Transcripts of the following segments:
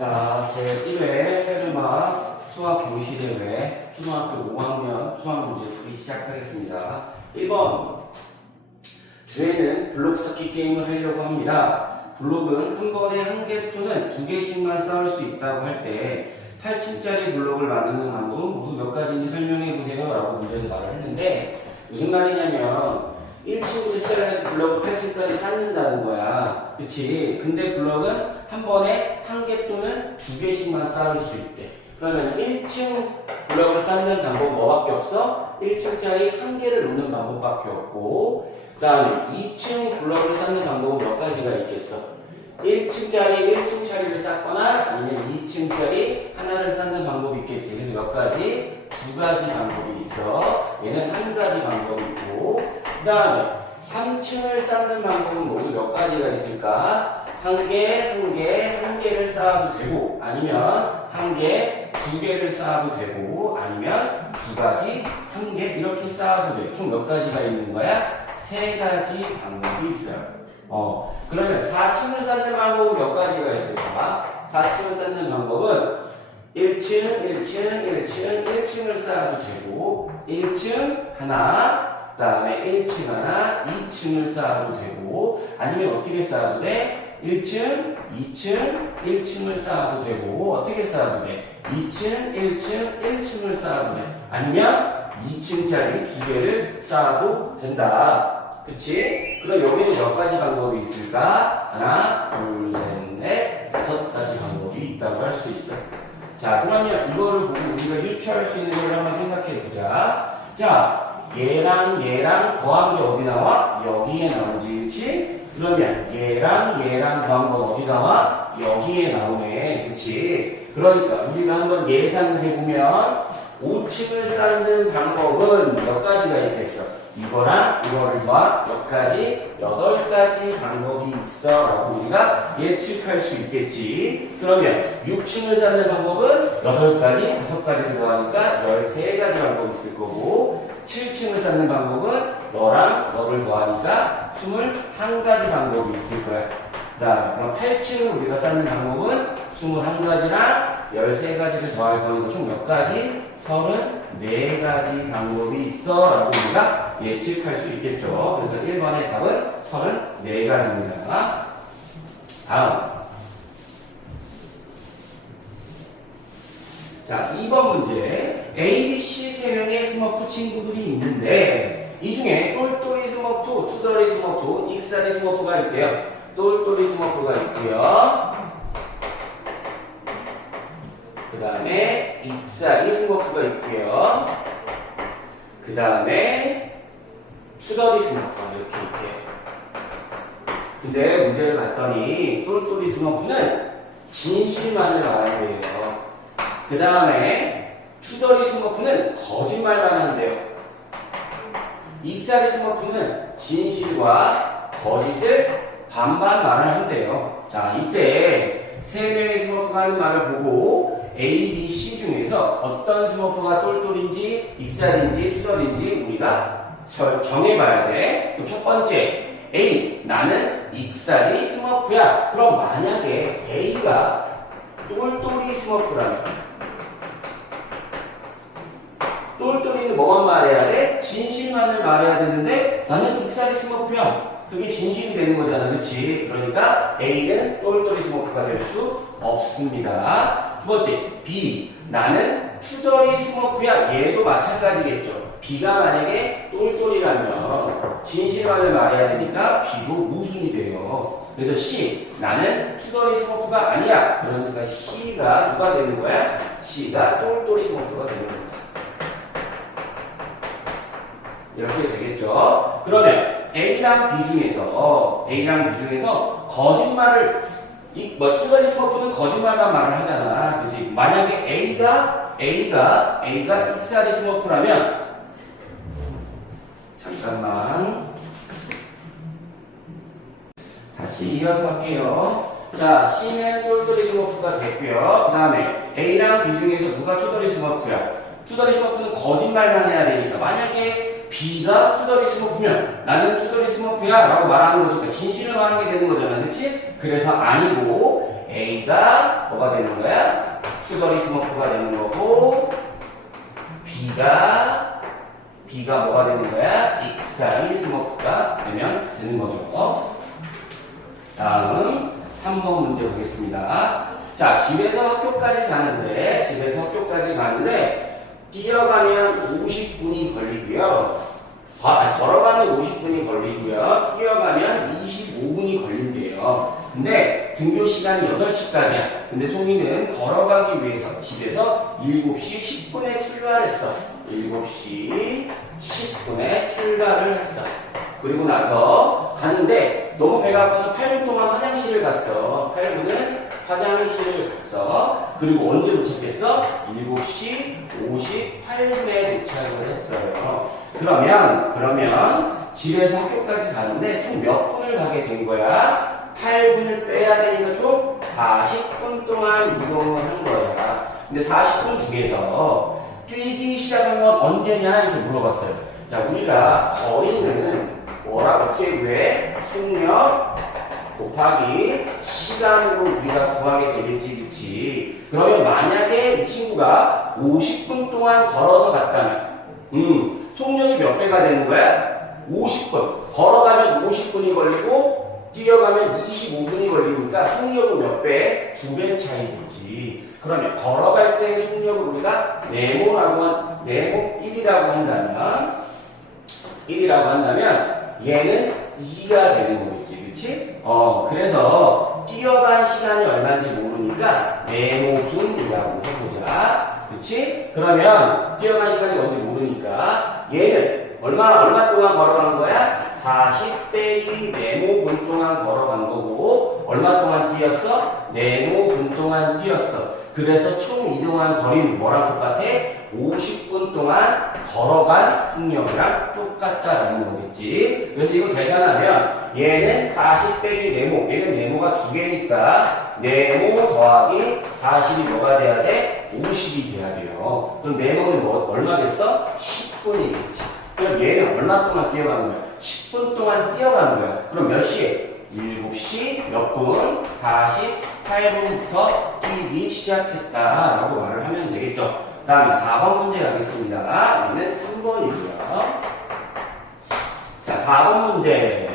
자, 제1회 세르마 수학 경시대회 초등학교 5학년 수학 문제 풀이 시작하겠습니다. 1번 주에는 블록 쌓기 게임을 하려고 합니다. 블록은 한 번에 한 개 또는 두 개씩만 쌓을 수 있다고 할 때 8층짜리 블록을 만드는 방법 모두 몇 가지인지 설명해 보세요 라고 문제에서 말을 했는데 무슨 말이냐면 1층부터 시작해서 블록을 8층까지 쌓는다는 거야. 그치? 근데 블록은 한 번에 한 개 또는 두 개씩만 쌓을 수 있대. 그러면 1층 블록을 쌓는 방법 뭐밖에 없어? 1층짜리 한 개를 놓는 방법밖에 없고 그 다음에 2층 블록을 쌓는 방법은 몇 가지가 있겠어? 1층짜리 1층짜리를 쌓거나 아니면 2층짜리 하나를 쌓는 방법이 있겠지. 그래서 몇 가지? 두 가지 방법이 있어. 얘는 한 가지 방법이 있고 그 다음에 3층을 쌓는 방법은 모두 몇 가지가 있을까? 한 개, 한 개, 한 개를 쌓아도 되고 아니면 한 개, 두 개를 쌓아도 되고 아니면 두 가지, 한 개 이렇게 쌓아도 돼. 총 몇 가지가 있는 거야? 세 가지 방법이 있어요. 어, 그러면 4층을 쌓는 방법은 몇 가지가 있을까? 4층을 쌓는 방법은 1층, 1층, 1층, 1층을 쌓아도 되고 1층 하나, 그 다음에 1층 하나, 2층을 쌓아도 되고 아니면 어떻게 쌓아도 돼? 1층, 2층, 1층을 쌓아도 되고 어떻게 쌓아도 돼? 2층, 1층, 1층을 쌓아도 돼. 아니면 2층짜리 두 개를 쌓아도 된다. 그치? 그럼 여기는 몇 가지 방법이 있을까? 하나, 둘, 셋, 넷, 다섯 가지 방법이 있다고 할 수 있어. 자, 그러면 이거를 보고 우리가 유추할 수 있는 걸 한번 생각해 보자. 자, 얘랑 얘랑 더한 게 어디 나와? 여기에 나오지, 그치? 그러면 얘랑 얘랑 더한 건 어디 나와? 여기에 나오네, 그치? 그러니까 우리가 한번 예상을 해보면 5층을 쌓는 방법은 몇 가지가 있겠어? 이거랑 이거를 더한 몇 가지? 여덟 가지 방법이 있어 라고 우리가 예측할 수 있겠지 그러면 6층을 쌓는 방법은 여덟 가지, 다섯 가지를 더하니까 13가지 방법이 있을 거고 7층을 쌓는 방법은 너랑 너를 더하니까 21가지 방법이 있을 거야 그 다음 그럼 8층을 우리가 쌓는 방법은 21가지랑 13가지를 더할 거니까 총 몇 가지? 34가지 방법이 있어 라고 우리가 예측할 수 있겠죠. 그래서 1번의 답은 34가지입니다. 다음. 자, 2번 문제. A, B, C 세 명의 스머프 친구들이 있는데 이 중에 똘똘이 스머프, 투덜이 스머프, 익살이 스머프가 있대요. 똘똘이 스머프가 있고요. 그 다음에 익살이 스머프가 있고요. 그 다음에 투덜이 스머프가 이렇게 있대요. 근데 문제를 봤더니 똘똘이 스머프는 진실만을 말해야 돼요. 그 다음에 투덜이 스머프는 거짓말만 한대요. 익살이 스머프는 진실과 거짓을 반반 말을 한대요. 자, 이때 세 명의 스머프가 하는 말을 보고 A, B, C 중에서 어떤 스머프가 똘똘인지 익살인지 투덜인지 우리가 절- 정해봐야 돼. 그럼 첫 번째 A 나는 익살이 스머프야. 그럼 만약에 A가 똘똘이 스머프라면 똘똘이는 뭐만 말해야 돼? 진실만을 말해야 되는데 나는 스머프야. 그게 진실이 되는 거잖아, 그렇지? 그러니까 A는 똘똘이 스머프가 될 수 없습니다. 두 번째, B 나는 투덜이 스머프야. 얘도 마찬가지겠죠. B가 만약에 똘똘이라면 진실만을 말해야 되니까 B도 무순이 돼요. 그래서 C 나는 투덜이 스머프가 아니야. 그러니까 C가 누가 되는 거야? C가 똘똘이 스머프가 되는 거야. 이렇게 되겠죠. 그러면 A랑 B 중에서 A랑 B 중에서 거짓말을 이뭐 투덜이 스머프는 거짓말만 말을 하잖아. 그지 만약에 A가 A가 A가 익살이 스머프라면 잠깐만 다시 이어서 할게요. 자, C는 똘똘이 스머프가 됐고요. 그 다음에 A랑 B 중에서 누가 투덜이 스머프야? 투덜이 스머프는 거짓말만 해야 되니까 만약에 B가 투덜이 스머프면 나는 투덜이 스머프야 라고 말하는 거니까 진실을 말하게 되는 거잖아 그치? 그래서 아니고 A가 뭐가 되는 거야? 슈거리 스모크가 되는 거고 B가 B가 뭐가 되는 거야? 익사리 스모크가 되면 되는 거죠. 다음 3번 문제 보겠습니다. 자, 집에서 학교까지 가는데, 집에서 학교까지 가는데, 뛰어가면 50분이 걸리고요. 걸어가면 50분이 걸리고요. 뛰어가면 25분이 걸린대요. 근데 등교 시간이 8시까지야. 근데 송이는 걸어가기 위해서 집에서 7시 10분에 출발했어. 7시 10분에 출발을 했어. 그리고 나서 가는데 너무 배가 아파서 8분 동안 화장실을 갔어. 8분은 화장실을 갔어. 그리고 언제 도착했어? 7시 58분에 도착을 했어요. 그러면, 그러면 집에서 학교까지 가는데 총 몇 분을 가게 된 거야? 8분을 빼야 되니까 총 40분 동안 이동을 한 거야. 근데 40분 중에서 뛰기 시작한 건 언제냐? 이렇게 물어봤어요. 자, 우리가 거리는 뭐라고 어떻게 구해? 속력 곱하기 시간으로 우리가 구하게 되겠지, 그치? 그러면 만약에 이 친구가 50분 동안 걸어서 갔다면, 음, 속력이 몇 배가 되는 거야? 50분. 걸어가면 50분이 걸리고, 뛰어가면 25분이 걸리니까 속력은 몇 배? 두 배 차이겠지. 그러면 걸어갈 때 속력을 우리가 네모라고 한, 네모 1이라고 한다면, 1이라고 한다면, 얘는 2가 되는 거겠지. 그치? 어, 그래서 뛰어간 시간이 얼마인지 모르니까 네모분이라고 해보자. 그치? 그러면 뛰어간 시간이 뭔지 모르니까 얘는 얼마, 얼마 동안 걸어간 거야? 40 빼기 네모분 동안 걸어간 거고 얼마 동안 뛰었어? 네모분 동안 뛰었어. 그래서 총 이동한 거리는 뭐랑 똑같아? 50분 동안 걸어간 속력이랑 똑같다라는 거겠지. 그래서 이거 계산하면 얘는 40 빼기 네모, 얘는 네모가 두 개니까 네모 더하기 40이 뭐가 돼야 돼? 50이 돼야 돼요. 그럼 네모는 뭐, 얼마 됐어? 10분이겠지. 그럼 얘는 얼마 동안 뛰어가는 거야? 10분 동안 뛰어가는 거야. 그럼 몇 시에? 7시 몇 분? 48분부터 뛰기 시작했다라고 말을 하면 되겠죠. 다음에 4번 문제 가겠습니다. 얘는 3번이고요. 자, 4번 문제.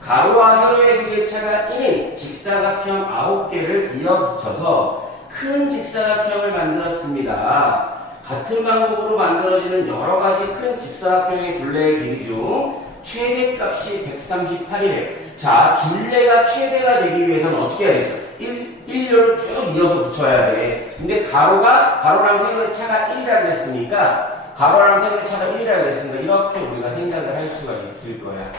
가로와 세로의 기계차가 1인 직사각형 9개를 이어 붙여서 큰 직사각형을 만들었습니다. 같은 방법으로 만들어지는 여러 가지 큰 직사각형의 둘레의 길이 중 최대값이 138이래. 자, 둘레가 최대가 되기 위해서는 어떻게 해야 되겠어? 1, 1렬을 쭉 이어서 붙여야 돼. 근데 가로가, 가로랑 세로의 차가 1이라고 했으니까, 가로랑 세로의 차가 1이라고 했으니까, 이렇게 우리가 생각을 할 수가 있을 거야.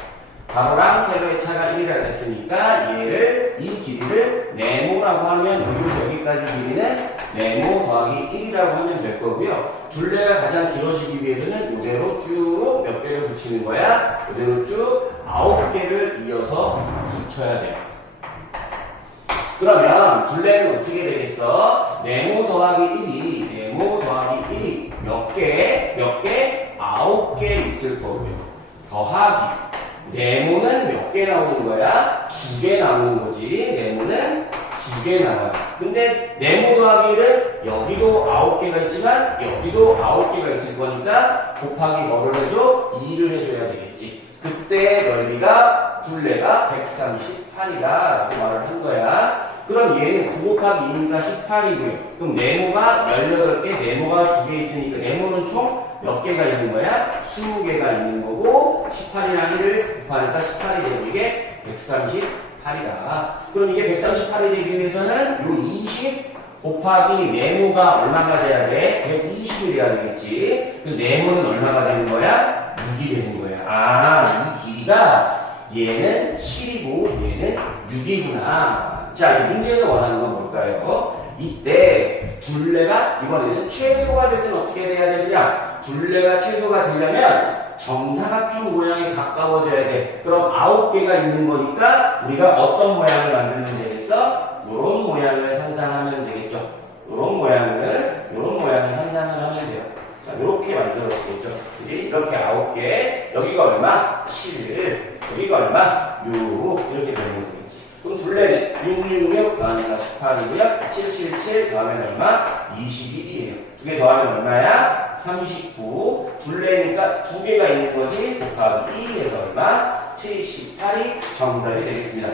가로랑 세로의 차가 1이라고 했으니까, 얘를, 이 길이를 네모라고 하면, 여기까지 길이는 네모 더하기 1이라고 하면 될 거고요. 둘레가 가장 길어지기 위해서는 이대로 쭉 몇 개를 붙이는 거야? 이대로 쭉 아홉 개를 이어서 붙여야 돼요. 그러면 둘레는 어떻게 되겠어? 네모 더하기 1이 네모 더하기 1이 몇 개? 몇 개? 아홉 개 있을 거고요. 더하기 네모는 몇 개 나오는 거야? 두 개 나오는 거지. 네모는 두 개 나와요. 근데 네모 더하기를 여기도 아홉 개가 있지만 여기도 아홉 개가 있을 거니까 곱하기 뭐를 해줘? 2를 해줘야 되겠지. 그때 넓이가 둘레가 138이다 라고 말을 한 거야. 그럼 얘는 9 곱하기 2니까 18이고요. 그럼 네모가 18개, 네모가 2개 있으니까 네모는 총 몇 개가 있는 거야? 20개가 있는 거고 18이랑 1을 곱하니까 18이 되고 이게 138 이다. 그럼 이게 138이 되기 위해서는 요20 곱하기 네모가 얼마가 돼야 돼? 120이 돼야 되겠지. 그래서 네모는 얼마가 되는 거야? 6이 되는 거야. 아, 이 길이가 얘는 7이고 얘는 6이구나. 자, 이 문제에서 원하는 건 뭘까요? 이때 둘레가 이번에는 최소가 될 때는 어떻게 돼야 되느냐? 둘레가 최소가 되려면 정사각형 모양에 가까워져야 돼. 그럼 아홉 개가 있는 거니까 우리가 어떤 모양을 만들면 되겠어? 이런 모양을 상상하면 되겠죠. 이런 모양을 이런 모양을 상상을 하면 돼요. 자, 이렇게 만들어지겠죠. 이제 이렇게 아홉 개, 여기가 얼마? 7, 여기가 얼마? 6 이렇게 되는 거겠지. 그럼 둘레는 666 더하면 18이고요. 777 더하면 얼마? 21이에요. 두 개 더하면 얼마야? 39. 둘레니까 두 개가 있는 거지. 곱하기 2에서 얼마? 78이 정답이 되겠습니다.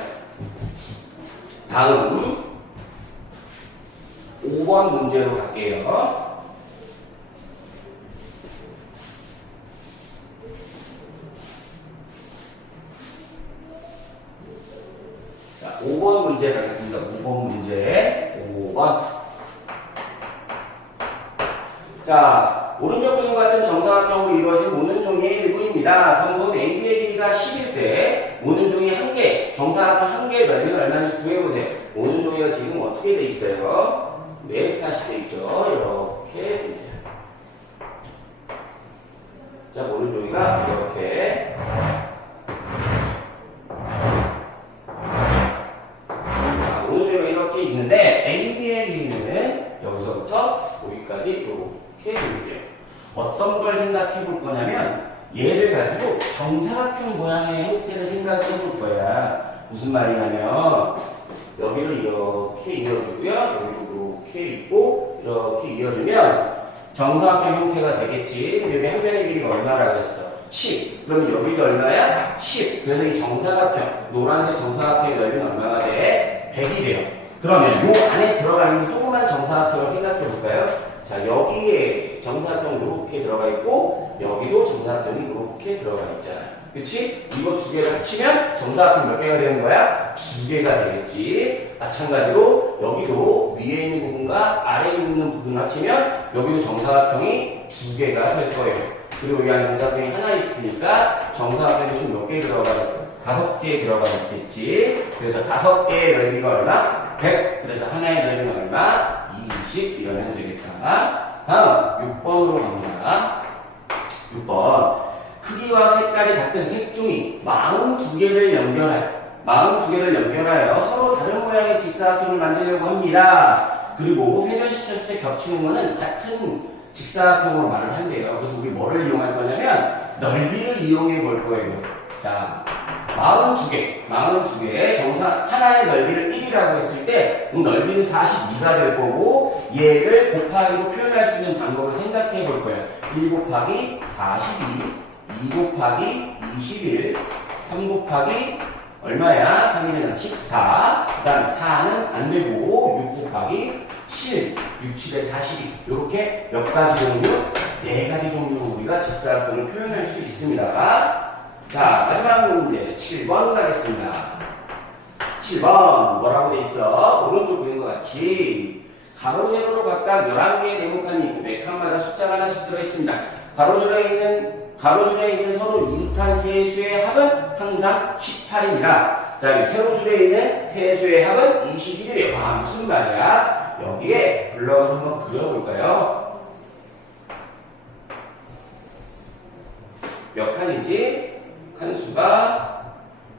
다음 5번 문제로 갈게요. 5번 문제 가겠습니다. 5번 문제. 5번. 자, 오른쪽 그림 같은 정사각형으로 이루어진 모는 종이의 일부입니다. 선분 AB의 길이가 10일 때 모는 종이 한 개, 정사각형 한 개의 넓이는 얼마인지 구해보세요. 모는 종이가 지금 어떻게 돼 있어요? 어떤 걸 생각해 볼 거냐면 얘를 가지고 정사각형 모양의 형태를 생각해 볼 거야. 무슨 말이냐면 여기를 이렇게 이어주고요. 여기도 이렇게 있고 이렇게 이어주면 정사각형 형태가 되겠지. 여기 한 변의 길이가 얼마라고 했어? 10. 그러면 여기가 얼마야? 10. 그래서 이 정사각형, 노란색 정사각형의 넓이는 얼마가 돼? 100이 돼요. 그러면 요 안에 들어가 있는 조그만 정사각형을 생각해 볼까요? 자, 여기에 정사각형 이렇게 들어가 있고, 여기도 정사각형이 이렇게 들어가 있잖아요. 그치? 이거 두 개를 합치면 정사각형 몇 개가 되는 거야? 두 개가 되겠지. 마찬가지로 여기도 위에 있는 부분과 아래에 있는 부분을 합치면 여기도 정사각형이 두 개가 될 거예요. 그리고 여기 안에 정사각형이 하나 있으니까 정사각형이 총 몇 개 들어가 있어? 다섯 개 들어가 있겠지. 그래서 다섯 개의 넓이가 얼마? 100. 그래서 하나의 넓이는 얼마? 20 이러면 되겠다. 다음 6번으로 갑니다. 6번. 크기와 색깔이 같은 색종이 42개를 연결하여 42개를 연결하여 서로 다른 모양의 직사각형을 만들려고 합니다. 그리고 회전시켰을 때 겹치는 거는 같은 직사각형으로 말을 한대요. 그래서 우리 뭐를 이용할 거냐면 넓이를 이용해 볼 거예요. 자, 42개, 42개 정사 하나의 넓이를 1이라고 했을 때 음, 넓이는 42가 될 거고 얘를 곱하기로 표현할 수 있는 방법을 생각해 볼 거예요. 1 곱하기 42, 2 곱하기 21, 3 곱하기 얼마야? 3이면 14, 그 다음 4는 안 되고 6 곱하기 7, 6, 7에 42 이렇게 몇 가지 종류? 네 가지 종류로 우리가 직사각형을 표현할 수 있습니다. 자, 마지막 문제 7번 가겠습니다. 7번 뭐라고 돼 있어? 오른쪽 그린 것 같이 가로 세로로 각각 11개의 네모칸이 있고 매 칸마다 숫자가 하나씩 들어있습니다. 가로줄에 있는 가로줄에 있는 서로 이웃한 세 수의 합은 항상 18입니다. 그 다음에 세로줄에 있는 세 수의 합은 21이래요. 아 무슨 말이야? 여기에 블럭을 한번 그려볼까요? 몇 칸이지? 칸수가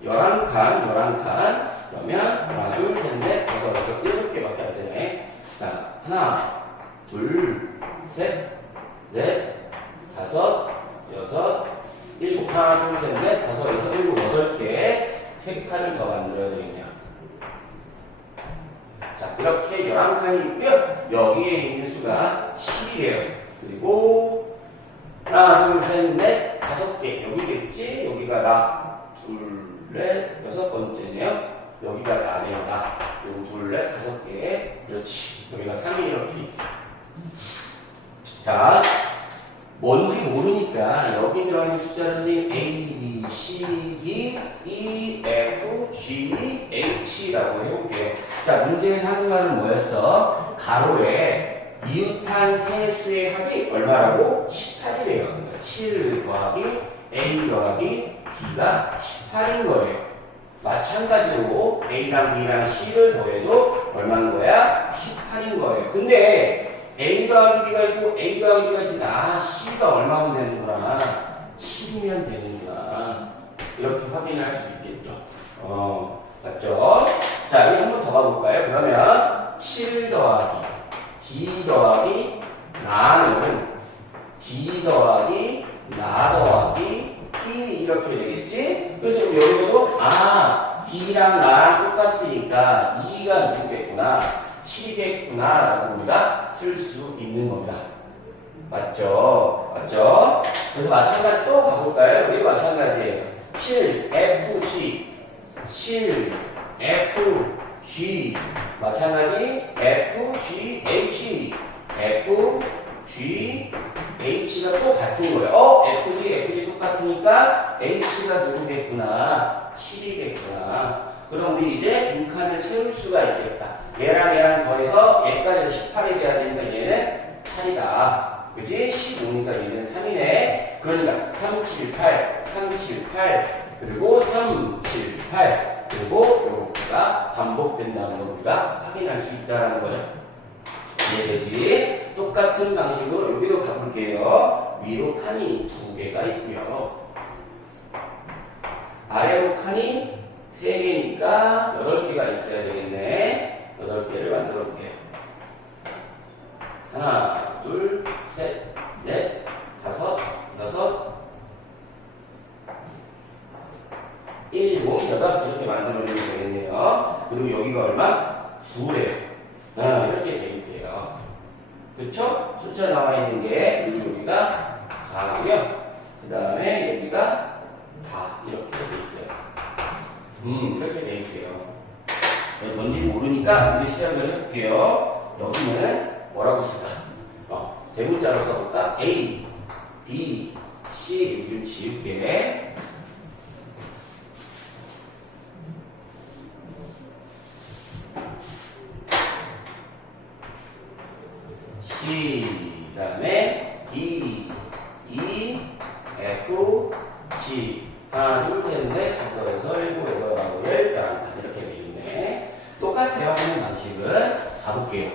11칸, 11칸. 그러면 하나, 둘, 셋, 넷, 다섯, 여섯, 일곱 개밖에 안 되네. 자, 하나, 둘, 셋, 넷, 다섯, 여섯, 일곱. 하나, 둘, 셋, 넷, 다섯, 여섯, 일곱, 여덟 개. 세 칸을 더 만들어야 되겠네요. 자, 이렇게 11칸이 있고요. 여기에 있는 수가 7이에요. 그리고 하나, 둘, 셋, 넷, 다섯 개. 여기겠지? 여기가 나. 둘, 넷, 여섯 번째네요. 여기가 나네요. 나. 요 둘, 넷, 다섯 개. 그렇지. 여기가 3이 이렇게. 자, 뭔지 모르니까 여기 들어있는 숫자를 선생님 A, B, C, D, E, F, G, H라고 해볼게요. 자, 하는 말은 뭐였어? 가로에 이웃한 세 수의 합이 얼마라고? 18이래요. 그러니까 7 더하기 A 더하기 B가 18인 거예요. 마찬가지로 A랑 B랑 C를 더해도 얼마인 거야? 18인 거예요. 근데 A 더하기 B가 있고 A 더하기 B가 있으니까 아 C가 얼마면 되는구나 7이면 되는구나 이렇게 확인할 수 있겠죠 어 맞죠? 자 여기 한 번 더 가볼까요? 그러면 7 더하기 D 더하기 나는 D 더하기 나 더하기 E 이렇게 되겠지? 그래서 여기서도 아 D랑 나랑 똑같으니까 2가 누구겠구나 7이겠구나 라고 우리가 쓸 수 있는 겁니다. 맞죠? 맞죠? 그래서 마찬가지 또 가볼까요? 여기도 마찬가지예요. 7, F, G. 7, F, G. 마찬가지, F, G, H. F, G, H가 또 같은 거예요. 어? F, G, F, G 똑같으니까 H가 누구겠구나? 7이겠구나. 그럼 우리 이제 빈칸을 채울 수가 있겠다. 얘랑 얘랑 더해서 얘까지 18이 돼야 되니까 얘는 8이다. 그지? 15니까 얘는 3이네. 그러니까 3, 7, 8, 3, 7, 8, 그리고 3, 7, 8, 그리고 요거가 반복된다는 걸 우리가 확인할 수 있다는 거죠. 이해되지? 똑같은 방식으로 여기도 가볼게요. 위로 칸이 두 개가 있고요. 아래로 칸이 세 개니까 여덟 개가 있어야 되겠네. 여덟 개를 만들어 볼게요. 하나, 둘, 셋, 넷, 다섯, 여섯, 일곱, 여덟 이렇게 만들어주면 되겠네요. 그리고 여기가 얼마? 두래요. 아, 이렇게 되겠대요. 그쵸? 숫자 나와 있는 게 여기가 4고요. 그 다음에 여기가 다 이렇게 돼 있어요. 음, 이렇게 돼 있어요. 여기 뭔지 모르니까 우리 시작을 해볼게요. 여기는 뭐라고 쓸까? 어, 대문자로 써볼까? A, B, C 이름 지울게. 그다음에 D, E, F, G 하나, 둘, 셋, 넷, 다섯, 여섯, 일곱, 여덟, 아홉, 열, 열한 칸 이렇게 돼 있네. 똑같아요 하는 방식은 가볼게요.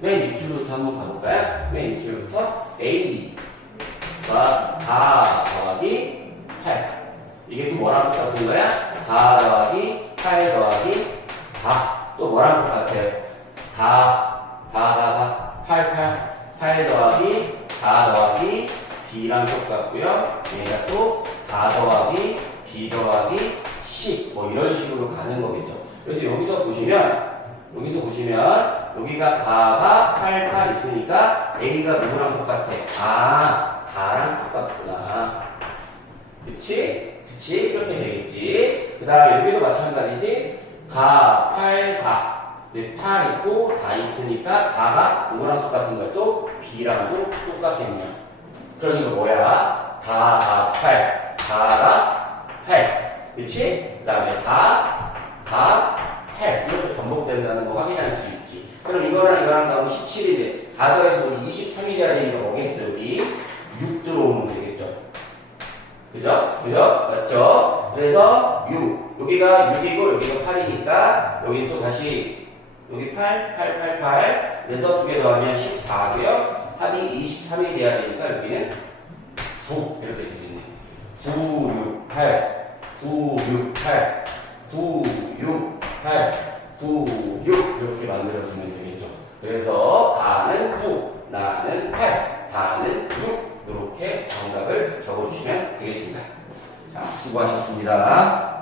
맨 밑줄부터 한번 가볼까요? 맨 밑줄부터 A가 다 더하기 8 이게 또 뭐랑 똑같은 거야? 다 더하기 8 더하기 다 또 뭐랑 똑같아요? 다, 다, 다, 다 8, 8 8 더하기 4 더하기 B랑 똑같고요 얘가 또 4 더하기 B 더하기 10 뭐 이런 식으로 가는 거겠죠 그래서 여기서 보시면 여기서 보시면 여기가 가가 8, 8 있으니까 A가 누구랑 똑같아? 아, 다랑 똑같구나. 그치? 그치? 그렇게 되겠지. 그 다음에 여기도 마찬가지지. 가, 8, 다. 네, 8 있고 다 있으니까 가가 누구랑 똑같은 거야? 또 B랑도 똑같겠냐. 그러니까 뭐야? 다, 다, 8. 다가 8. 그치? 그 다음에 다, 다, 8 이렇게 반복된다는 거 확인할 수 있지. 그럼 이거랑 이거랑 나오면 17이 돼. 다 더해서 우리 23이 돼야 되니까 뭐겠어요? 우리 6 들어오면 되겠죠. 그죠? 그죠? 맞죠? 그래서 6. 여기가 6이고 여기가 8이니까 여기 또 다시 여기 8, 8, 8, 8. 그래서 두 개 더하면 14고요. 합이 23이 돼야 되니까 여기는 9 이렇게 되겠네. 9, 6, 8. 9, 6, 8. 9, 6, 8, 9, 6 이렇게 만들어주면 되겠죠. 그래서 다는 9, 나는 8, 다는 6 이렇게 정답을 적어주시면 되겠습니다. 자, 수고하셨습니다.